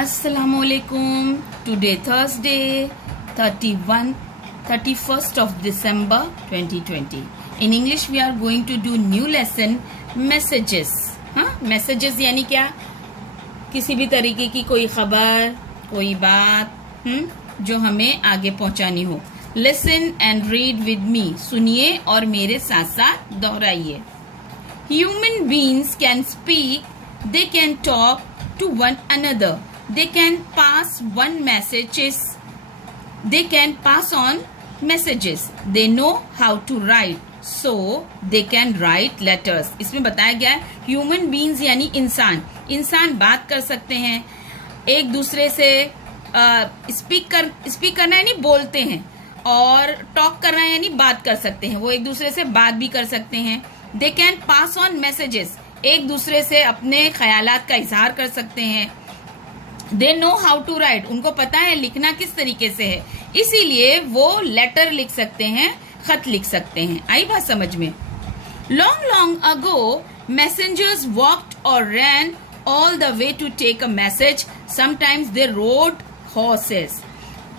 Assalamualaikum. Today Thursday 31st of December 2020. In English we are going to do new lesson messages. Messages यानी क्या? किसी भी तरीके की कोई खबर, कोई बात जो हमें आगे पहुंचानी हो. Listen and read with me. सुनिए और मेरे साथ साथ दोहराइए. Human beings can speak, they can talk to one another. They can pass on messages. They know how to write, so they can write letters. इसमें बताया गया है ह्यूमन बींग्स यानी इंसान बात कर सकते हैं एक दूसरे से. स्पीक करना यानी बोलते हैं, और टॉक करना यानी बात कर सकते हैं. वो एक दूसरे से बात भी कर सकते हैं. They can pass on messages, एक दूसरे से अपने ख्यालात का इजहार कर सकते हैं. They know how to write, उनको पता है लिखना किस तरीके से है, इसीलिए वो लेटर लिख सकते हैं, खत लिख सकते हैं. आई बात समझ में. लॉन्ग अगो मैसेंजर्स वॉक्ड और ran all the way to take a message. Sometimes they rode horses.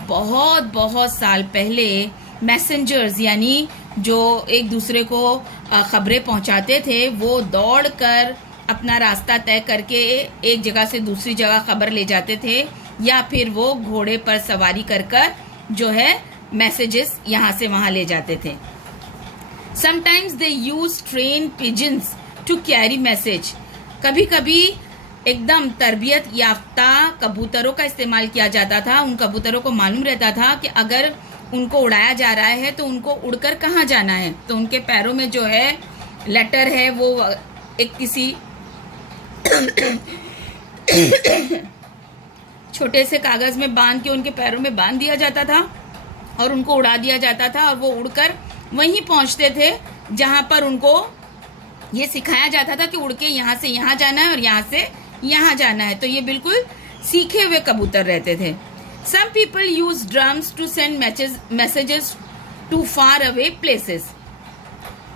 बहुत साल पहले मैसेंजर्स यानी जो एक दूसरे को खबरें पहुंचाते थे, वो दौड़कर अपना रास्ता तय करके एक जगह से दूसरी जगह खबर ले जाते थे, या फिर वो घोड़े पर सवारी कर जो है मैसेजेस यहाँ से वहां ले जाते थे. Sometimes they use train pigeons to carry message. कभी कभी एकदम तरबियत याफ्ता कबूतरों का इस्तेमाल किया जाता था. उन कबूतरों को मालूम रहता था कि अगर उनको उड़ाया जा रहा है तो उनको उड़कर कहाँ जाना है, तो उनके पैरों में जो है लेटर है वो एक किसी छोटे से कागज में बांध के उनके पैरों में बांध दिया जाता था और उनको उड़ा दिया जाता था, और वो उड़कर वहीं पहुंचते थे जहां पर उनको ये सिखाया जाता था कि उड़ के यहाँ से यहाँ जाना है और यहाँ से यहाँ जाना है. तो ये बिल्कुल सीखे हुए कबूतर रहते थे. Some people use drums to send messages to far away places.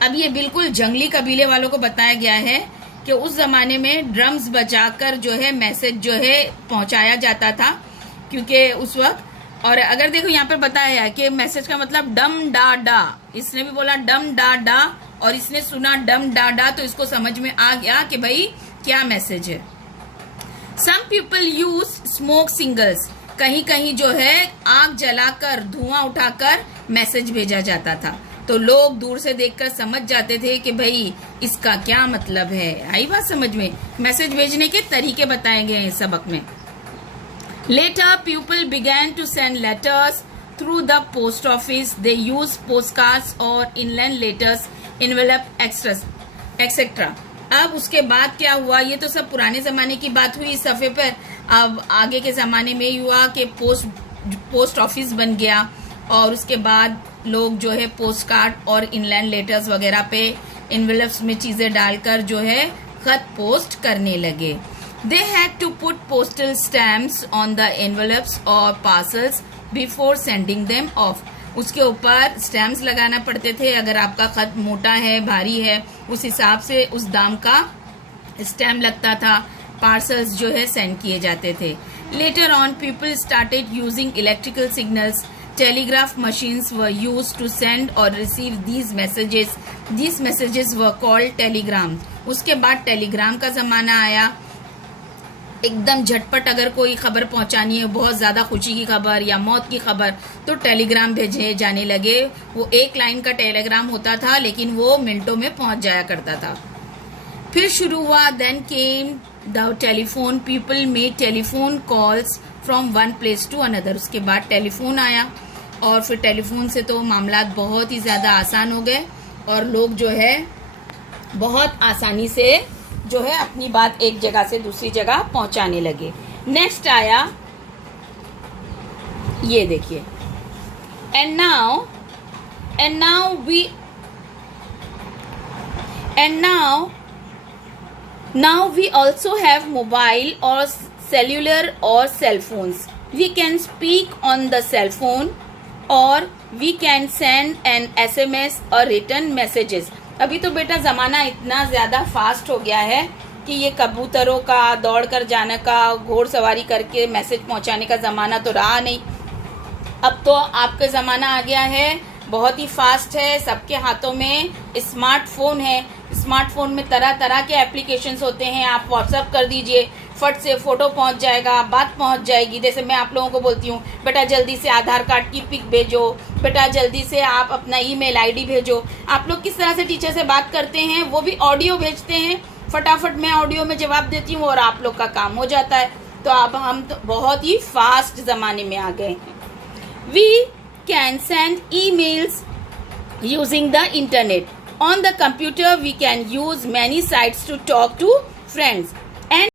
अब ये बिल्कुल जंगली कबीले वालों को बताया गया है कि उस जमाने में ड्रम्स बजाकर जो है मैसेज जो है पहुंचाया जाता था, क्योंकि उस वक्त. और अगर देखो यहाँ पर बताया है कि मैसेज का मतलब डम डा डा. इसने भी बोला डम डा डा और इसने सुना डम डा डा, तो इसको समझ में आ गया कि भाई क्या मैसेज है. Some people use smoke signals. कहीं कहीं जो है आग जलाकर धुआं उठाकर मैसेज भेजा जाता था, तो लोग दूर से देखकर समझ जाते थे कि भाई इसका क्या मतलब है. आई बात समझ में. मैसेज भेजने के तरीके बताए गए हैं सबक में. Later people began to send letters through the post office. They used postcards or inland letters, envelope etc. अब उसके बाद क्या हुआ, ये तो सब पुराने जमाने की बात हुई इस सफ़े पर. अब आगे के ज़माने में हुआ कि पोस्ट ऑफिस बन गया, और उसके बाद लोग जो है पोस्ट कार्ड और इनलैंड लेटर्स वगैरह पे एनवेलप्स में चीज़ें डालकर जो है खत पोस्ट करने लगे. They had to put postal stamps on the envelopes और parcels before sending them off. उसके ऊपर स्टैम्प्स लगाना पड़ते थे. अगर आपका खत मोटा है, भारी है, उस हिसाब से उस दाम का स्टैम्प लगता था. पार्सल्स जो है सेंड किए जाते थे. Later on people started using electrical signals. Telegraph machines were used to send और receive these messages. These messages were called telegram. उसके बाद टेलीग्राम का जमाना आया. एकदम झटपट अगर कोई खबर पहुंचानी है, बहुत ज्यादा खुशी की खबर या मौत की खबर, तो टेलीग्राम भेजे जाने लगे. वो एक लाइन का टेलीग्राम होता था, लेकिन वो मिनटों में पहुंच जाया करता था. फिर शुरू हुआ then came the telephone. People made telephone calls from one place to another. उसके बाद टेलीफोन आया, और फिर टेलीफोन से तो मामलात बहुत ही ज्यादा आसान हो गए, और लोग जो है बहुत आसानी से जो है अपनी बात एक जगह से दूसरी जगह पहुंचाने लगे. नेक्स्ट आया, ये देखिए. And now we also have mobile और सेल्यूलर और cell phones. We can speak on the cell phone और we can send an SMS और रिटर्न मैसेजेस. अभी तो बेटा जमाना इतना ज्यादा फास्ट हो गया है कि ये कबूतरों का दौड़ कर जाने का, घोड़सवारी करके मैसेज पहुंचाने का ज़माना तो रहा नहीं। अब तो आपका ज़माना आ गया है, बहुत ही फास्ट है, सबके हाथों में स्मार्टफोन है। स्मार्टफोन में तरह तरह के एप्लीकेशंस होते हैं। आप व्हाट्सअप कर दीजिए, फट से फ़ोटो पहुंच जाएगा, बात पहुंच जाएगी। जैसे मैं आप लोगों को बोलती हूँ, बेटा जल्दी से आधार कार्ड की पिक भेजो, बेटा जल्दी से आप अपना ईमेल आईडी भेजो। आप लोग किस तरह से टीचर से बात करते हैं, वो भी ऑडियो भेजते हैं, फटाफट मैं ऑडियो में जवाब देती हूँ और आप लोग का काम हो जाता है। तो अब हम तो बहुत ही फास्ट ज़माने में आ गए हैं। We can send emails using the internet. On the computer, we can use many sites to talk to friends.